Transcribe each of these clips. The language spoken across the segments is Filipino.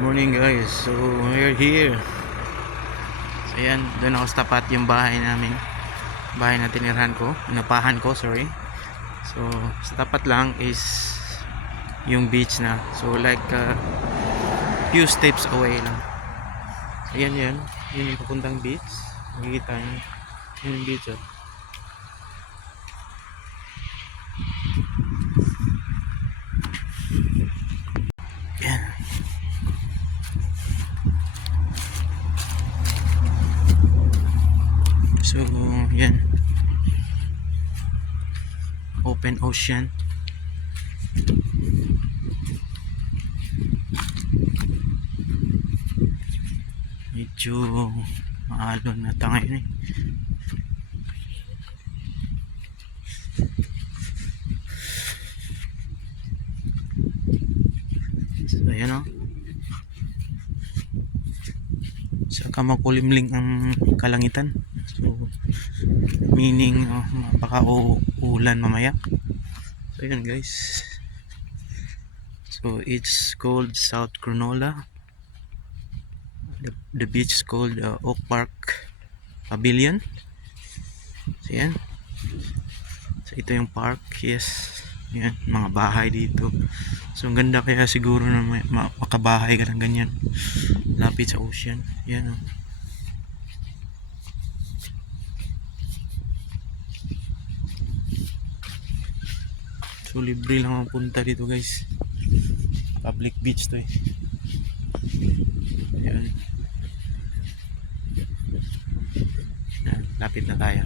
Morning guys, so we're here. So yan, doon ako sa tapat yung bahay namin. Bahay na tinirahan ko, napahan ko, sorry. So sa tapat lang is yung beach na. So like few steps away lang. So yan yun yung papuntang beach. Makikita nyo, yun yung beach. Yan. So yan, open ocean. Medyo maalon na ngayon eh. So ayan o, saka makulimling ang kalangitan. So meaning baka uulan mamaya. So yun guys, so it's called South Cronulla. The beach is called Oak Park Pavilion. So yan, so ito yung park. Yes, yan, mga bahay dito. So ang ganda, kaya siguro na makabahay ka ng ganyan lapit sa ocean. Yan o. So libre lang ang punta dito guys, public beach to eh. Ayan. Ayan, lapit na tayo.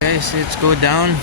Guys, let's go down.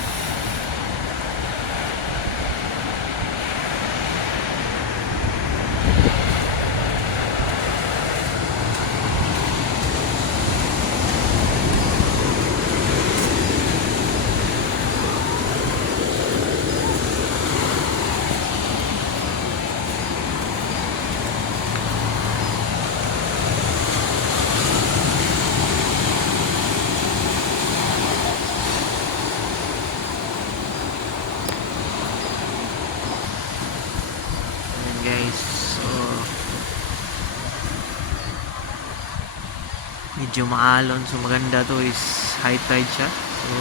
Guys, so medyo maalon, so maganda to is high tide siya. So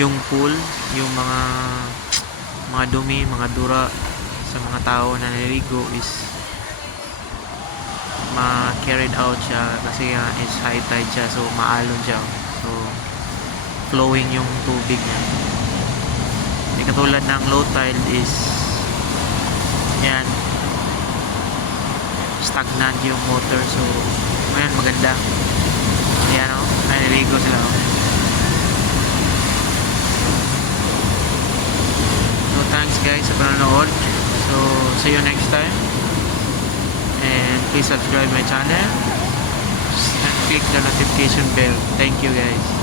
yung pool, yung mga dumi, mga dura sa mga tao na naliligo is ma-carried out siya kasi is high tide siya, so maalon siya. So flowing yung tubig niya. Hindi katulad ng low tide is yan, stagnant yung water, so Ngayon maganda. Ayan o, ay naligo sila o. So thanks guys sa panonood. So see you next time. And please subscribe my channel and click the notification bell. Thank you guys.